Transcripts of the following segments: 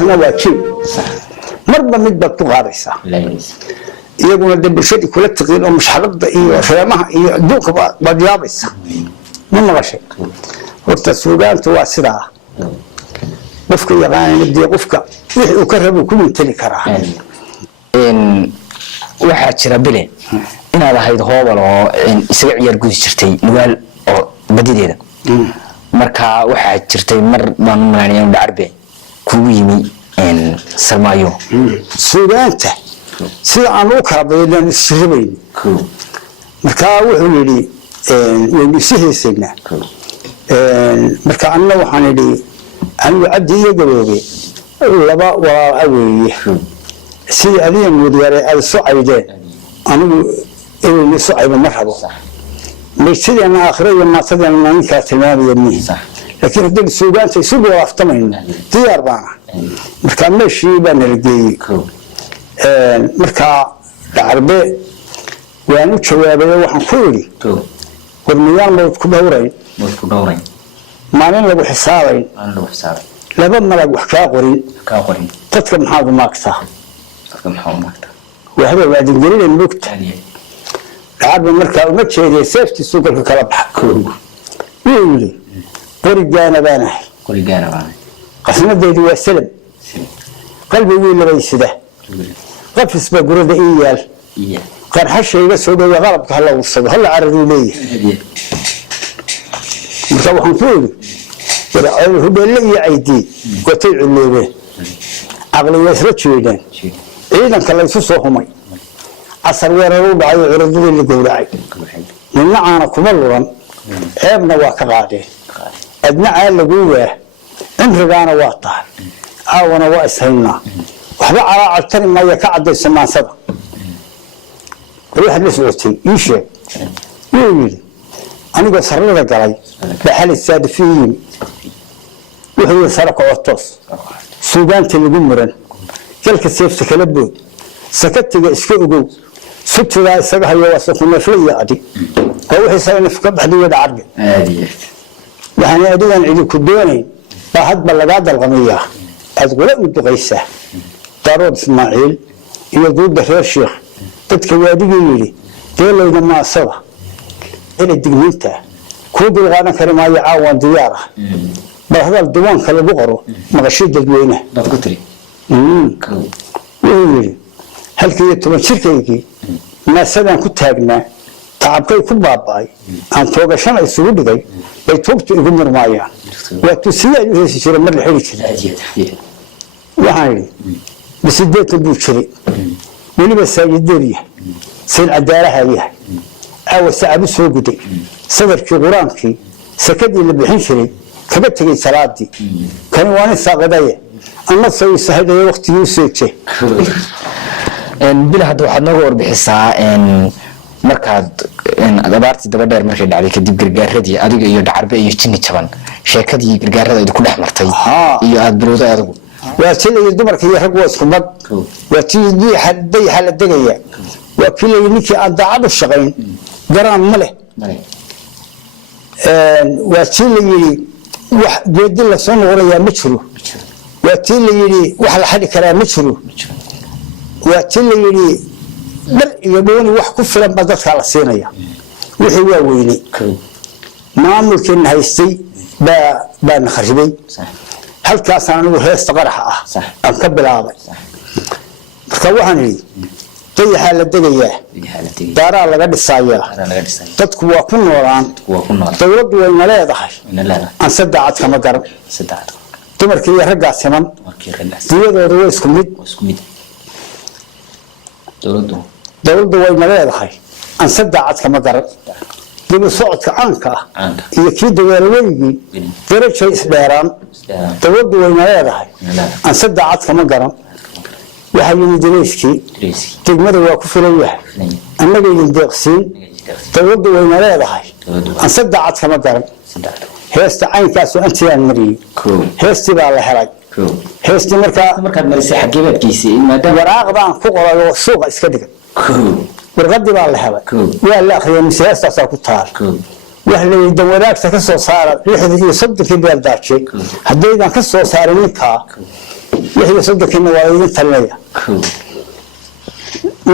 taasna waa jin marba mid baad ku qaadaysaa iyaguna dee bulshadii kula taqiin oo mushxarada iyo reemaha iyo adduunka baad yaabaysa ma maqashay horta suugaanta waa sidaa qofka yaqaanana dee qofka wixii uu ka rabo ku mintali karaa waxaa jira bile inaad ahayd hoobal oo isaga ciyaar gudi jirtay nugaal oo badideeda marka waxaa jirtay mar baan u malaynaya inuu dhacarbe kugu yimi sarmaayo suugaanta sida aan u kala baydaan isshirabayn markaa wuxuu yidhi waynu isi haysaynaa marka anna waxaan idhi anigu cabdi iyo gaboobe laba walaalaa weeye sidii adigan wadyaare aada isu caydeen anigu inaynu isu caydo ma rabo maysideena aakhira iyo maatadeena ninkaa tilmaamaya mihi laakiin haddaynu suugaanta isu goolaaftamayno diyaar baana markaa meeshii baa nala geeyey markaa dhacarbe waan u jawaabay waxaan ku idhi war miyaan mawd ku dhowrayn maalin lagu xisaabayn laba malag wax kaa qorin dadka maxaad u maagtaa waxba waadingelinayn mogta dhacarbe markaa uma jeediya seeftii suugalka kala baxa wuu yidhi qorigaana baan ahay qasnadaydu waa salam qalbigii labaysida qafis baa gurada ii yaal qarxashayga soo dhowa qalabka hala ursado hala cararuu leeyahay marka waxaan ku idhi hudheelle iyo caydii watay culloobeen caqliga isla jeedaan ciidanka laysu soo humay casar weerar u dhacay oo curadadii la gowracay ninnacaana kuma luran ceebna waa ka qaadeen adnacaa laguu waa cimrigaana waa tahay caawana waa ishaynaa waxba calaa cabtani maya ka caddaysa maansada waxaad la socotay ii sheeg wuu yidhi anigoo sarrada galay baxali saadafi yimi wuxuu yidhi sara kocotoos suugaanta lagu muran galka seefta kala bood sakatiga iska ogow sutigaa isaga hayo waa sakuneefle iyo adhi waa wixii isaga naf ka baxday wada carbe waxaan adigan cidi ku doonayn baa hadba lagaa dalqamiyaa aad gula u duqaysaa darood ismaaciil iyo duuda reer sheekh dadka waadigii yidhi deelayda maasada ina digniinta kuu dulqaadan kari maayo caawaan diyaar ah bal hadal diiwaanka lagu qoro maqashii dadweynaha wuxuu yidhi halkii 10 jirkaygii maasadaan ku taagnaa tacabkay ku baaba'ay aan toogashana isugu dhigay bay toogtu igu murmaayaan waa tusiyaad u heesi jiray mar la xiri jiray waxaan yidhi bisideeta buu jiray weliba saajideeriya sayn cadaalaha yahay aawa sacab u soo guday sadarkii qur-aankii sakadii la bixin jiray kaga tegay salaadii kani waa nin saaqadaye anna soo sahayday waqtigii u seeje bila hadda waxaad nooga warbixisaa markaad abaartii daba dheer markay dhacday kadib gargaaradii adiga iyo dhacarbe iyo jinni jaban sheekadii gargaarada idinku dhex martay iyo aad bilowday adigu waa sidii dumarka iyo rag waa isku mad waa tii hadday xala degaya waa kii ninkii aan daacad u shaqayn garaan ma leh waa tii la yidhi wax geedi la soo noqonayaa ma jiro waa tii la yidhi wax la xadhi karaa ma jiro waa tii la yidhi dhar iyo dhooni wax ku filan baa dadkaa la siinaya wixii waa weynay maamulkeena haystay baa na kharibay halkaasaan anigu heesta qaraxa ah aan ka bilaabay marka waxaan idhi dayaxaa la degayaa daaraa laga dhisayaa dadku waa ku noolaan dowladdu wayna leedahay aan saddexaad kama garan dumarkii iyo raggaa siman diyadooda waa isku mid dowladdu wayna leedahay aan saddexaad kama garan dibu socodka caanka ah iyo kii daweeraweygii darajay isdheeraan dowladdu wayna leedahay aan saddexaad kama garan waxaa yimi dareyskii degmada waa ku filan yahay annaga idin deeqsiin dowladdu wayna leedahay aan saddexaad kama garan heesta caynkaasoo antiyaan mariyey heestii baa la helay heestii markaad marisay xageebaadkiisii waraaqdaan ku qoray oo suuqa iska dhigay warqadii baa la helay waa la akhriyay mise heestaasaa ku taal wax la yidhi wanaagta ka soo saara 60 iyo 70 beel daajay haddaydan ka soo saarin ninkaa wixii soddonkiina waa idin talinaya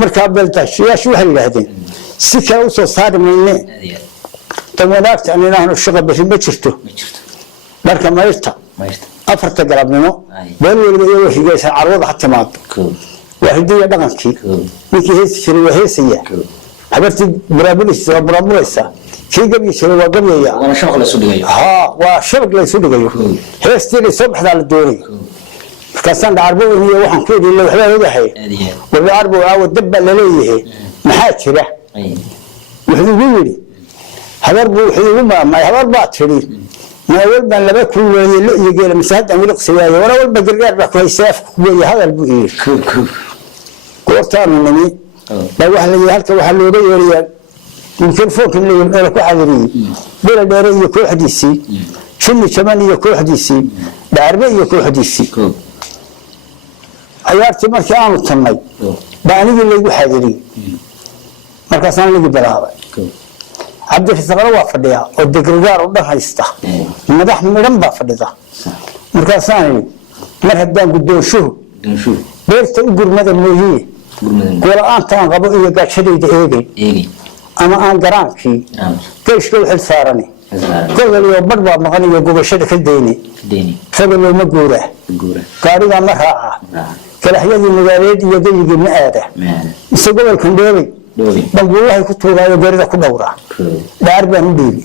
markaa beeldaashiyaashu waxay yidhaahdeen si kale usoo saari mayne tan wadaagta aninaahnu shaqa bixin ma jirto dharka mayrta afarta galabnimo beel weliba iyagoo higaysan carwada ha timaado waa hidiya dhaqankii ninkii heesi jiray waa heesaya habartii buraaburaysa kii gabyi jiray waa gabyaya waa shabag laysu dhigayo heestii laysoo baxdaa la doonayo markaasaan dhacarbo weyniyo waxaan ku idhi waxbaa ogahay warba carbo aawo dab baa laleeyahay maxaa jira wuxuu igu yidhi habar buu wuxuu igu maamay habar baa tidhi maawal baan laba ku weeyey lo iyo geela mise haddaan weli qisayaayo wara walba gargaar baa ku haysay afka ku weeye hadal buu yidhi goortaanu nimi baa waxa la yidhi halka waxaa looga yeerayaa mikrofoonka meela ku xadiriyey bela dheere iyo kooxdiisii jinni jaman iyo kooxdiisii dhacarbe iyo kooxdiisii ciyaartii markii aanu tannay baa anigii laygu xaadiriyey markaasaan ligi bilaabay cabdirasaqna waa fadhiyaa oo degrgaar u dhan haysta madax midhan baa fadhida markaasaan idhi mar haddaan guddoonshuhu beerta u gurmada mooyiye gola-aantaan qabo iyo gaajadayda eegay ama aan garaankii geyshka u xil saarani gobol iyo badh baa maqan iyo gubashada ka dayni raga looma guuraa gaarigaa ma raaca kalaxyadii magaaleed iyo geyigii ma aada mise gobolkan dhoobay banguulahay ku tuuraayo garida ku dhowraa dhacar baan u dhiibi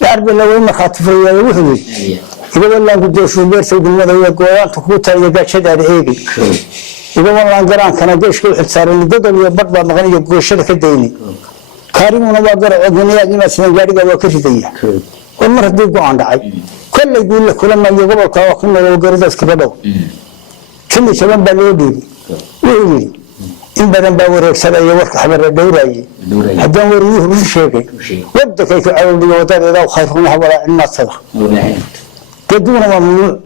dhacar baa lawey markhaati furayaayo wuxuu yidhi igawalaan guddoonshuhu beerta gulmada iyo gooyaanta kuu taliyo gaajadaada eegay igawalaan garaankana geyshka u xil saarani gogol iyo badh baa maqan iyo gubashada ka dayni kaarimuna waa garaco guniyaadnimaa sidan gaarigaa waa ka ridaya war mar haddii go-aan dhacay kollay guulla kulamayo gobolka waa ku nool garidaas kaga dhow jinni jaban baa loo dhiibi wuxuu yidhi in badan baa wareegsadaya warka xabara dhowraaye haddaan wariyuhu rusu sheegay wadankay ka cawowdiyo wadadeeda khayrkunaha walaacin maadsada gaduuna waa mamnuuc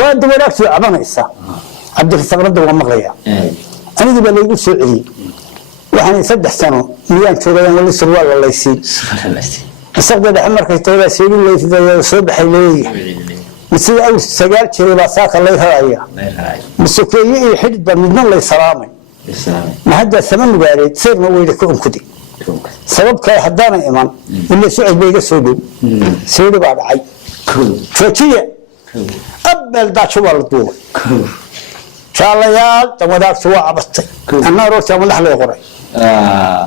waa dawadaagtii cabanaysa cabdirasaqnada waa maqlaya anigii baa laygu soo celiyey waxaan 3 sano miyaan joogayaan wali surwaal walaysiin isagda dhexe markay toodaa seedin leeyay soo baxay leeyahay sida aw sagaal jiray baa saaka lay raaya musuqeeye iyo xidid baa midna lay salaamay ma hadda saman gaareed seerna weyda ku unkudi sababka hadana iman illa suucid bayga soo dhow seedi baa dhacay fajiya abal daacho wal duubay شاليال تمدار سوا عبستي أنا روح أقول لحلي قري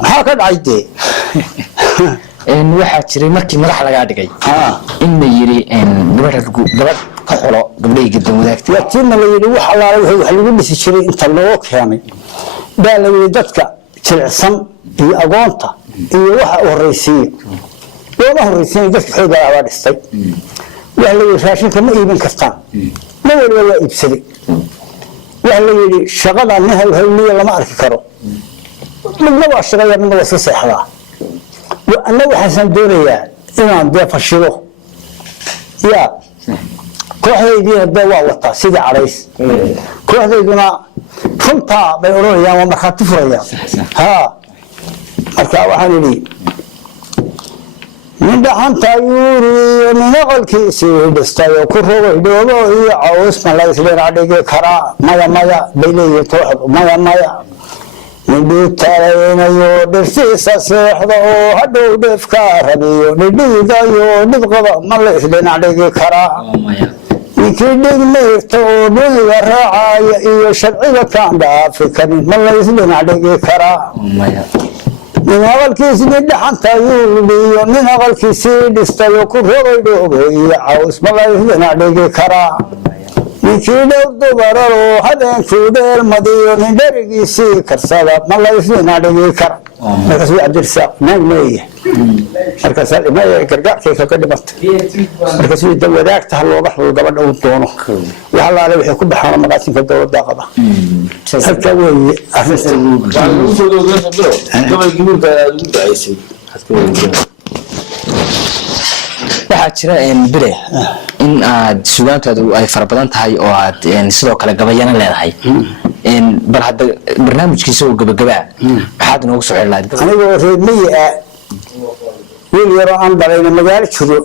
هاك عيدي إن واحد شري مركي مراح لقى دقي إن يري إن قبل كحلا قبل يقدم ذاك يتم اللي يروح على وجهه يقول لي شري أنت اللوك يعني ده اللي يدتك تلعصم يأقونته يروح الرئيسية والله الرئيسية جت حاجة على الستي واللي يفاشل كم يبين كفتان ما ولا يبسلي واللي شغل عنها الهوية لما أعرف كرو من نوع الشغل من نوع الصحة وأنا وحسن دوريا إنا عندي فشلوه يا كل هذا يدينا الدواء والتصيد عريس كل هذا يدينا خمطة بيقولون يا وما خاطف ريا ها أركع وحني من دحين تيوري من أقل كيسي بستايو كره ويدوبه هي عوس ما لا يسلين عليك كرا مايا بيلي يتوحد مايا من بيتارين يو درسيس سيحضو هدو دفكار بيو نديدا يو نبغض ما لا يسلين عليك كرا يكيدك ميرتو بيو الرعاية إيو شرعي كان دافكا ما لا يسلين عليك كرا من أول كيس ندحن تيولي من أول كيس دستيو كره ويدوبه عوس ما لا يسلين عليك كرا يكيدو دبرو هذا كودر مديو من درجيسي كرسالة ما لا يسلين عليك كرا مركز عبد الرزاق نايمية مركز ما يقرقع كيف قدمت مركز الدواداك تحلو بحر قبل أو طونه وحلا على وحي كل حارة مقاسم في الدواد داقبة هكا وي أحسن قبل يقولون عيسي waxaa jira bire in aad suugaantaadu ay fara badan tahay oo aad sidoo kale gabayana leedahay bal hadda barnaamijkiisa oo gabagaba maxaad noogu soo celinayd anigoo reebmaya wiil yaro aan dhalayna magaalo jiro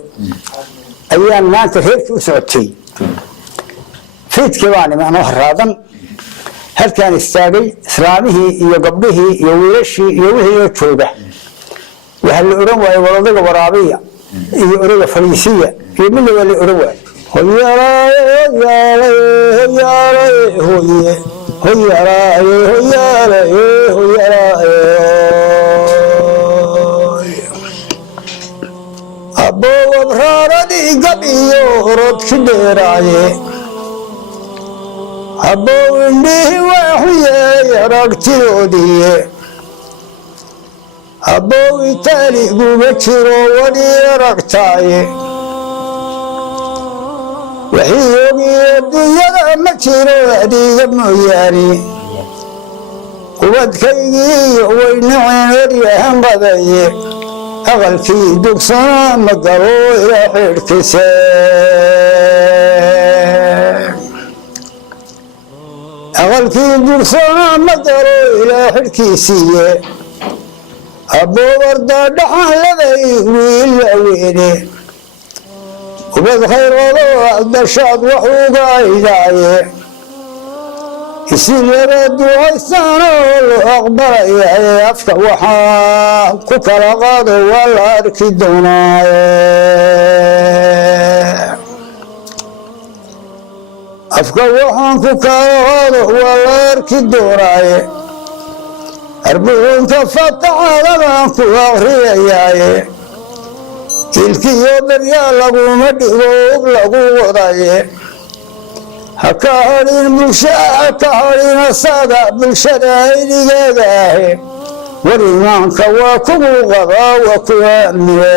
ayaan maanta reerkii u socotay fiidkii baan imi anoo haraadan halkaan istaagay islaamihii iyo gabdhihii iyo wiilashii iyo wixii oo jooga waxaa la oran waayey war odayga waraabiya iyo odayga fariisiya iyo midna waa la oran waayey abbow abraaradii gab iyo orodki dheeraaye abbow indhihii waaxu yeelay aragtidoodiiye abbow itaaliguba jiro wadii aragtaaye wixii ogiye adduunyada ma jiro adiga mooyaane ubadkaygii iyo waynaceen eryahan qadaye aqalkii dugsanaa ma galo ilaa xidhkise aqalkii dugsanaa ma galo ilaa xidhkiisiiye abbow ardaadhaxanladay wiila weyne ubad khayroodoo adashaad wax uga aydaaye isi laba ducaysaanoo loo aqbalayaye afka waxaan ku kala qaado waa la arki doonaaye afka waxaan ku kala qaado waa la arki doonaaye arbuunka fataxadabaan ku aqriyayaaye ilkiyo baryaa laguma dhigo ub lagu wadaye ha ka hadhin bulshaa ha ka hadhin asaga bulshada aydigeega ahe war imaanka waa kugu qabaa waa ku aamine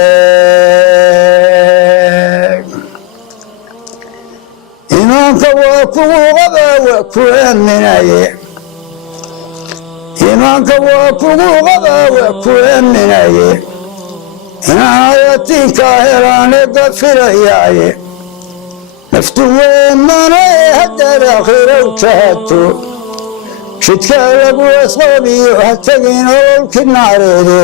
imaanka waa kugu qabaa waa ku aaminaye imaanka waa kugu qabaa waa ku aaminaye inaan ayatiinka helaane gafilayaaye naftu weemane haddaad akhiraw jahato jidkaa lagu asqoobiyo ha tegin ololki naareede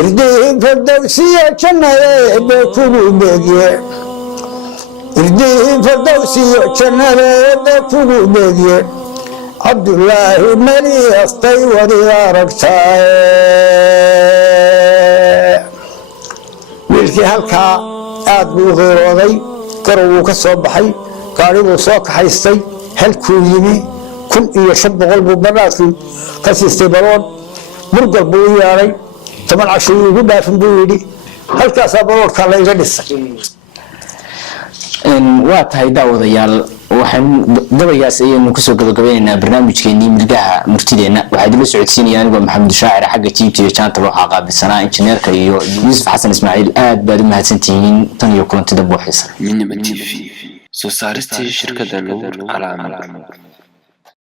irdihii fardowsiya jannada eebbe kugu beegye irdihii fardowsiyo jannada eebbe kugu beegye cabdullaahi meli astay wadiga aragtaaye wiilkii halkaa aad buu qiirooday garow wuu ka soo baxay gaadhibuu soo kaxaystay halkuu yimi 1,500 buu banaadkii ka siistay baroon burgal buu u yeedhay 10 casho ugu dhaafin buu yidhi halkaasaa baroorkaa la iga dhisay waa tahay daawadayaal waxaan dabayaas ayaynu kusoo gabagabaynaynaa barnaamijkeenii mirgaha murtideenna waxaa idinla socodsiinaya anigoo maxamed shaacir xagga jiibta iyo jaanta waxaa qaabilsanaa injineerka iyo yuusuf xasan ismaaciil aad baad u mahadsantihiin tan iyo kulantida buuxiisa Minima TV soo saaristii shirkadda Nuur Calaamad